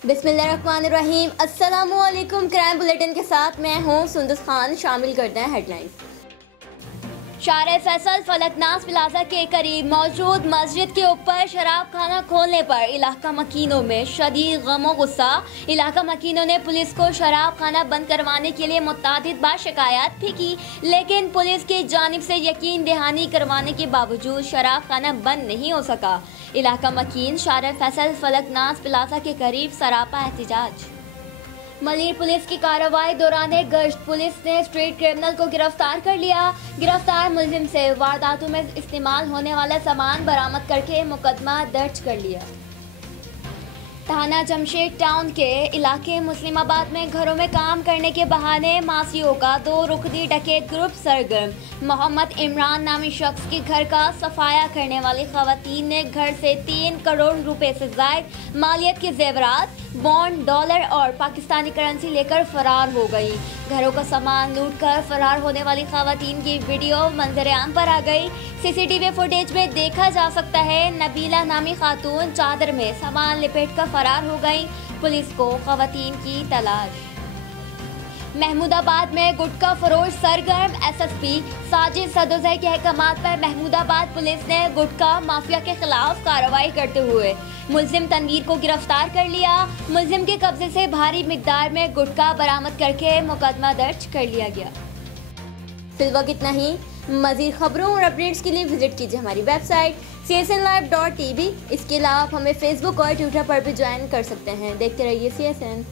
बिस्मिल्लाहिर्रहमानिर्रहीम। अस्सलामुअलैकुम। Crime bulletin के साथ मैं हूँ सुंदस खान। शामिल करते हैं हेडलाइंस। शारे फैसल फलकनाज प्लाजा के करीब मौजूद मस्जिद के ऊपर शराब खाना खोलने पर इलाका मकीनों में शदीद गमो गुस्सा। इलाका मकीनों ने पुलिस को शराब खाना बंद करवाने के लिए मुतादिद बार शिकायत भी की, लेकिन पुलिस की जानिब से यकीन दहानी करवाने के बावजूद शराब खाना बंद नहीं हो सका। इलाका मकीन शारे फैसल फलकनाज प्लाजा के करीब सरापा एहतजाज। मलिर पुलिस की कार्रवाई दौरान गश्त पुलिस ने स्ट्रीट क्रिमिनल को गिरफ्तार कर लिया। गिरफ्तार मुलजिम से वारदातों में इस्तेमाल होने वाला सामान बरामद करके मुकदमा दर्ज कर लिया। थाना जमशेद टाउन के इलाके मुस्लिमाबाद में घरों में काम करने के बहाने मासियों का 2 रुकनी डकैत ग्रुप सरगर्म। मोहम्मद इमरान नामी शख्स के घर का सफाया करने वाली खवातीन ने घर से 3 करोड़ रुपए से जायद मालियत के जेवरात, बॉन्ड, डॉलर और पाकिस्तानी करेंसी लेकर फरार हो गई। घरों का सामान लूट कर फरार होने वाली खवातीन की वीडियो मंजर-ए-आम पर आ गई। सीसीटीवी फुटेज में देखा जा सकता है नबीला नामी खातून चादर में सामान लिपेट कर फरार हो गई। पुलिस को खवातीन की तलाश। महमूदाबाद में गुटखा फरोश सरगर्म। एसएसपी साजिद सदोजई के अहकामात पर महमूदाबाद पुलिस ने गुटखा माफिया के खिलाफ कार्रवाई करते हुए मुलजिम तनवीर को गिरफ्तार कर लिया। मुलजिम के कब्जे से भारी मिकदार में गुटखा बरामद करके मुकदमा दर्ज कर लिया गया। फिलहाल इतना ही। मज़ीद खबरों और अपडेट्स के लिए विजिट कीजिए हमारी वेबसाइट csnlive.tv। इसके अलावा आप हमें फेसबुक और ट्विटर पर भी ज्वाइन कर सकते हैं। देखते रहिए CSN।